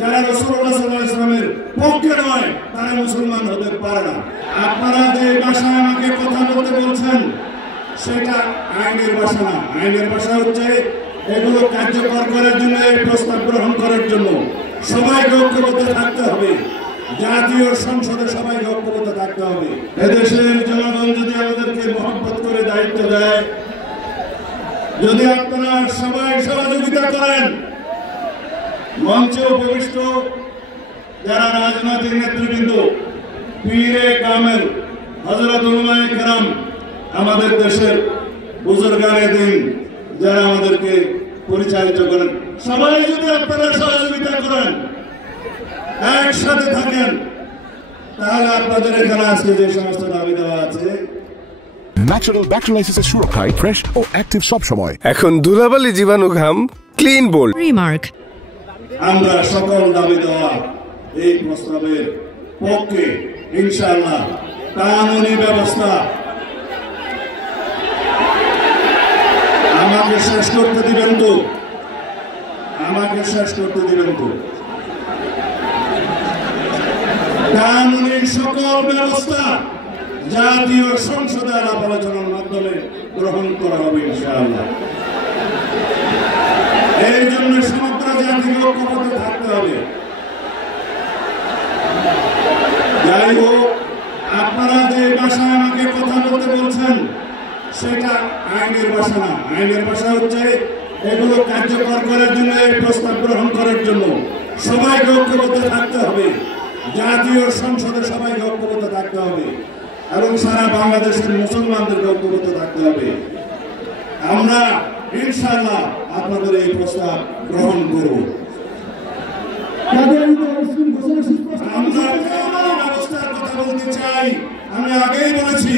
যারা রাসূলুল্লাহ সাল্লাল্লাহু আলাইহি ওয়াসাল্লামের পক্ষে নয় তারা মুসলমান হতে পারে না। আপনারা যে ভাষায় আমাকে কথা বলতে বলছেন সেটা আইনের ভাষা না। আইনের ভাষা হচ্ছে এগুলো কার্যকর করার জন্য, প্রস্তাব গ্রহণ করার জন্য সবাইকে ঐক্যবদ্ধ থাকতে হবে। জাতীয় সংসদে সবাইকে ঐক্যবদ্ধ থাকতে হবে। এদেশের জনগণ যদি আমাদেরকে মহব্বত করে দায়িত্ব দেয়, যদি আপনারা সবাই সহযোগিতা করেন, মঞ্চে উপবিষ্ট যারা রাজনৈতিক নেতৃবৃন্দ, পীরে কামেল, হযরত উলামায়ে কেরাম, আমাদের দেশের বুজুর্গানে দিন যারা আমাদেরকে পরিচালিত করেন, সবাই যদি আপনারা সহযোগিতা করেন, একসাথে থাকেন, তাহলে আপনাদের এখানে আজকে যে সমস্ত দাবি দেওয়া আছে ন্যাচারাল ব্যাকটেরিয়ালাইসিসের সুরক্ষায় ফ্রেশ ও অ্যাক্টিভ সব সময়। এখন ধুলাবালি জীবাণু ঘাম ক্লিন বোল্ড রিমার্ক। আমরা সকল দাবি দেওয়া এই প্রস্তাবের পক্ষে ইনশাআল্লাহ। কানুনি ব্যবস্থা আমাকে শেষ করতে দিবেন তো, আমাকে শেষ করতে দিবেন তো। কানুনি সকল ব্যবস্থা জাতীয় সংসদে আলাপ আলোচনার মাধ্যমে গ্রহণ করা হবে ইনশাআল্লাহ। এই জন্য সমগ্র জাতিকে ঐক্যবদ্ধ থাকতে হবে। যাই হোক, আপনারা যে ভাষায় আমাকে কথা বলতে বলছেন সেটা আইনের ভাষা না। আইনের ভাষা হচ্ছে এগুলো কার্যকর করার জন্য, প্রস্তাব গ্রহণ করার জন্য সবাইকে ঐক্যবদ্ধ থাকতে হবে। জাতীয় সংসদে সবাইকে ঐক্যবদ্ধ থাকতে হবে এবং সারা বাংলাদেশের মুসলমানদেরকে ঐক্যবদ্ধ থাকতে হবে। আমরা ইনশাআল্লাহ আপনাদের এই প্রস্তাব গ্রহণ করব। আমরা ব্যবস্থার কথা বলতে চাই। আমি আগেই বলেছি,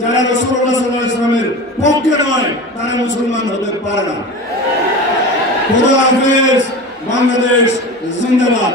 যারা রাসূলুল্লাহ সাল্লাল্লাহু আলাইহি ওয়াসাল্লামের পক্ষে নয় তারা মুসলমান হতে পারে না। খোদা হাফেজ। বাংলাদেশ জিন্দাবাদ।